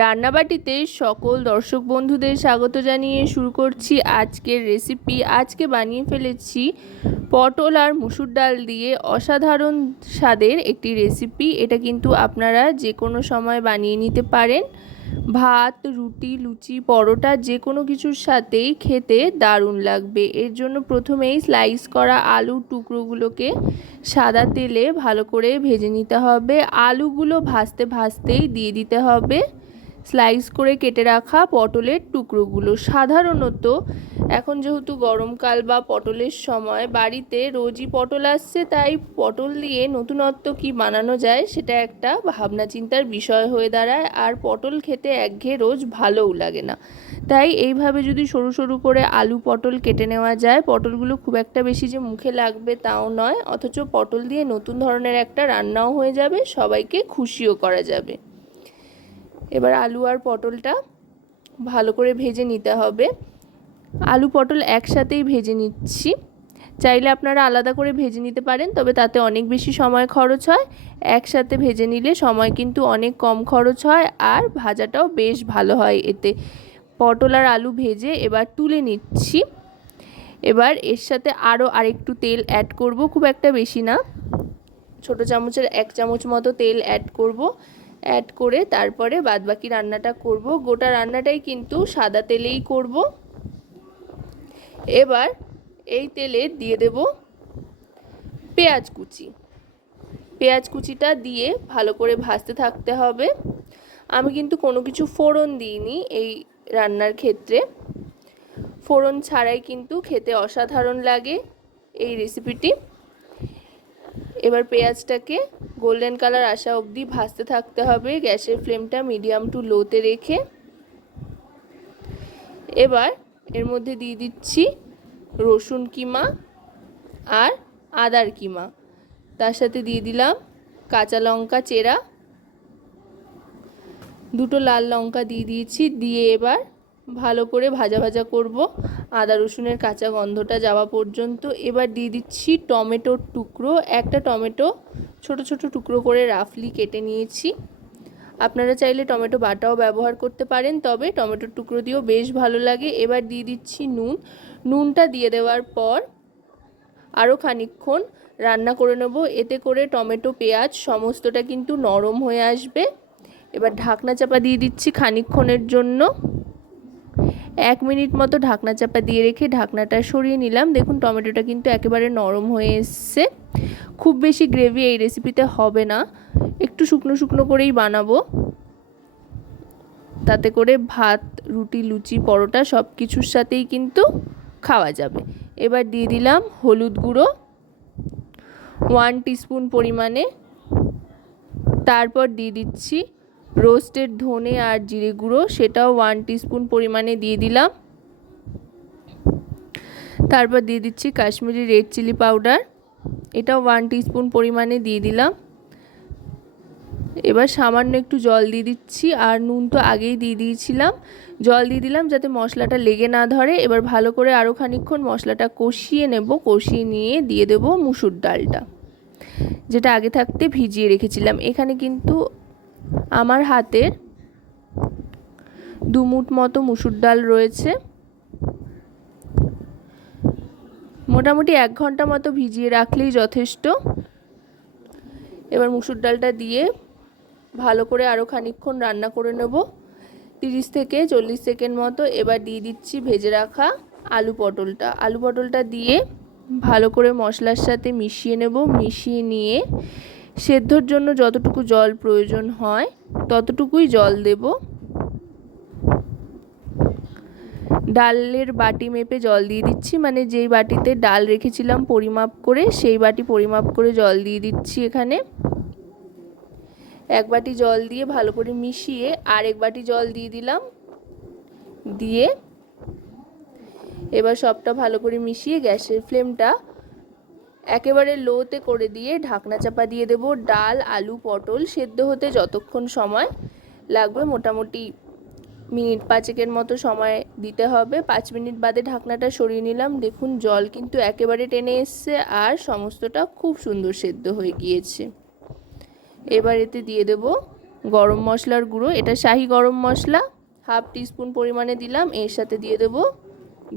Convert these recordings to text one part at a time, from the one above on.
রান্নাবাটিতে সকল দর্শক বন্ধুদের স্বাগত জানিয়ে শুরু করছি আজকের রেসিপি আজকে বানিয়ে ফেলেছি পটল আর মুসুর ডাল দিয়ে অসাধারণ স্বাদের একটি রেসিপি এটা কিন্তু আপনারা যে কোনো সময় বানিয়ে নিতে পারেন। ভাত, রুটি, লুচি, পরোটা যে কোনো কিছুর সাথেই খেতে দারুণ লাগবে। এর জন্য প্রথমেই স্লাইস করা আলুর টুকরোগুলোকে সাদা তেলে ভালো করে ভেজে নিতে হবে। আলুগুলো ভাজতে ভাজতেই দিয়ে দিতে হবে। স্লাইস করে কেটে রাখা পটলের টুকরোগুলো। সাধারণত এখন যেহেতু গরমকাল বা পটলের সময়, বাড়িতে রোজই পটল আসছে, তাই পটল দিয়ে নতুনত্ব কি বানানো যায় সেটা একটা ভাবনা চিন্তার বিষয় হয়ে দাঁড়ায়। আর পটল খেতে একঘেয়ে রোজ ভালোও লাগে না। তাই এইভাবে যদি সরু সরু করে আলু পটল কেটে নেওয়া যায়, পটলগুলো খুব একটা বেশি যে মুখে লাগবে তাও নয়, অথচ পটল দিয়ে নতুন ধরনের একটা রান্নাও হয়ে যাবে, সবাইকে খুশিও করা যাবে। এবার আলু আর পটলটা ভালো করে ভেজে নিতে হবে। আলু, পটল একসাথেই ভেজে নিচ্ছি। চাইলে আপনারা আলাদা করে ভেজে নিতে পারেন, তবে তাতে অনেক বেশি সময় খরচ হয়। একসাথে ভেজে নিলে সময় কিন্তু অনেক কম খরচ হয় আর ভাজাটাও বেশ ভালো হয় এতে। পটল আর আলু ভেজে এবার তুলে নিচ্ছি। এবার এর সাথে আরও আরেকটু তেল অ্যাড করব, খুব একটা বেশি না। ছোট চামচের এক চামচ মতো তেল অ্যাড করব। অ্যাড করে তারপরে বাদবাকি রান্নাটা করব। গোটা রান্নাটাই কিন্তু সাদা তেলেই করব। এবার এই তেলে দিয়ে দেব পেঁয়াজ কুচি। পেঁয়াজ কুচিটা দিয়ে ভালো করে ভাজতে থাকতে হবে। আমি কিন্তু কোনো কিছু ফোড়ন দিইনি এই রান্নার ক্ষেত্রে। ফোড়ন ছাড়াই কিন্তু খেতে অসাধারণ লাগে এই রেসিপিটি এবার পেঁয়াজটাকে গোল্ডেন কালার আসা অবধি ভাজতে থাকতে হবে। গ্যাসের ফ্লেমটা মিডিয়াম টু লোতে রেখে। এবার এর মধ্যে দিয়ে দিচ্ছি রসুন কিমা আর আদার কিমা। তার সাথে দিয়ে দিলাম কাঁচা লঙ্কা চেরা। দুটো লাল লঙ্কা দিয়ে দিয়েছি। দিয়ে এবার ভালো করে ভাজা ভাজা করব। আদা রসুনের কাঁচা গন্ধটা যাওয়া পর্যন্ত। এবার দিয়ে দিচ্ছি টমেটোর টুকরো। একটা টমেটো ছোট ছোট টুকরো করে রাফলি কেটে নিয়েছি। আপনারা চাইলে টমেটো বাটাও ব্যবহার করতে পারেন, তবে টমেটোর টুকরো দিয়েও বেশ ভালো লাগে। এবার দিয়ে দিচ্ছি নুন। নুনটা দিয়ে দেওয়ার পর আরও খানিক্ষণ রান্না করে নেব। এতে করে টমেটো, পেঁয়াজ সমস্তটা কিন্তু নরম হয়ে আসবে। এবার ঢাকনা চাপা দিয়ে দিচ্ছি খানিক্ষণের জন্য। এক মিনিট মতো ঢাকনা চাপা দিয়ে রেখে ঢাকনাটা সরিয়ে নিলাম। দেখুন, টমেটোটা কিন্তু একেবারে নরম হয়ে এসছে। খুব বেশি গ্রেভি এই রেসিপিতে হবে না। একটু শুকনো শুকনো করেই বানাবো। তাতে করে ভাত, রুটি, লুচি, পরোটা সব কিছুর সাথেই কিন্তু খাওয়া যাবে। এবার দিয়ে দিলাম হলুদ গুঁড়ো। ওয়ান টিস্পুন পরিমাণে। তারপর দিয়ে দিচ্ছি রোস্টেড ধনে আর জিরে গুঁড়ো, সেটাও ওয়ান টিস্পুন পরিমাণে দিয়ে দিলাম। তারপর দিয়ে দিচ্ছি কাশ্মীরি রেড চিলি পাউডার এটাও ওয়ান টিস্পুন পরিমাণে দিয়ে দিলাম। এবার সামান্য একটু জল দিয়ে দিচ্ছি, আর নুন তো আগেই দিয়ে দিয়েছিলাম। জল দিয়ে দিলাম যাতে মশলাটা লেগে না ধরে। এবার ভালো করে আরও খানিক্ষণ মশলাটা কষিয়ে নেব, কষিয়ে নিয়ে দিয়ে দেব মুসুর ডালটা, যেটা আগে থাকতে ভিজিয়ে রেখেছিলাম। এখানে কিন্তু আমার হাতের দুমুট মতো মুসুর ডাল রয়েছে। মোটামুটি এক ঘণ্টা মতো ভিজিয়ে রাখলেই যথেষ্ট। এবার মুসুর ডালটা দিয়ে ভালো করে আরও খানিক্ষণ রান্না করে নেব। তিরিশ থেকে চল্লিশ সেকেন্ড মতো এবার দিয়ে দিচ্ছি ভেজে রাখা আলু পটলটা। আলু পটলটা দিয়ে ভালো করে মশলার সাথে মিশিয়ে নেব। মিশিয়ে নিয়ে সেদ্ধর জন্য যতটুকু জল প্রয়োজন হয়, ততটুকুই জল দেব। ডালের বাটি মেপে জল দিয়ে দিচ্ছি মানে যেই বাটিতে ডাল রেখেছিলাম পরিমাপ করে, সেই বাটি পরিমাপ করে জল দিয়ে দিচ্ছি এখানে। এক বাটি জল দিয়ে ভালো করে মিশিয়ে আর এক বাটি জল দিয়ে দিলাম, দিয়ে এবার সবটা ভালো করে মিশিয়ে গ্যাসের ফ্লেমটা একেবারে লোতে করে দিয়ে ঢাকনা চাপা দিয়ে দেব। ডাল, আলু, পটল সেদ্ধ হতে যতক্ষণ সময় লাগবে, মোটামুটি মিনিট পাঁচেকের মতো সময় দিতে হবে। পাঁচ মিনিট বাদে ঢাকনাটা সরিয়ে নিলাম। দেখুন, জল কিন্তু একেবারে টেনে এসছে আর সমস্তটা খুব সুন্দর সেদ্ধ হয়ে গিয়েছে। এবার এতে দিয়ে দেব গরম মশলার গুঁড়ো। এটা শাহি গরম মশলা। হাফ টিস্পুন পরিমাণে দিলাম। এর সাথে দিয়ে দেবো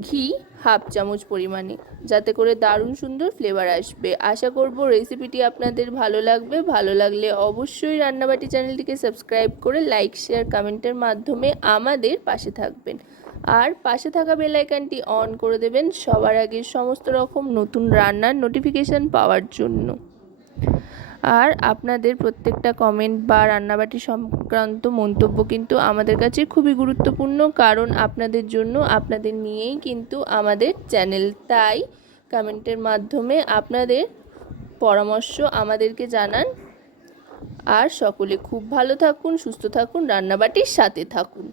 ঘি হাফ চামচ পরিমাণে। যাতে করে দারুণ সুন্দর ফ্লেভার আসবে। আশা করব রেসিপিটি আপনাদের ভালো লাগবে। ভালো লাগলে অবশ্যই রান্নাবাটি চ্যানেলটিকে সাবস্ক্রাইব করে লাইক শেয়ার কমেন্টের মাধ্যমে আমাদের পাশে থাকবেন। আর পাশে থাকা বেল আইকনটি অন করে দেবেন সবার আগে সমস্ত রকম নতুন রান্নার নোটিফিকেশান পাওয়ার জন্য। আর আপনাদের প্রত্যেকটা কমেন্ট বা রান্নাবাটি সংক্রান্ত মন্তব্য কিন্তু আমাদের কাছে খুবই গুরুত্বপূর্ণ, কারণ আপনাদের জন্য আপনাদের নিয়েই কিন্তু আমাদের চ্যানেল তাই কমেন্টের মাধ্যমে আপনাদের পরামর্শ আমাদেরকে জানান। আর সকলে খুব ভালো থাকুন, সুস্থ থাকুন, রান্নাবাটির সাথে থাকুন।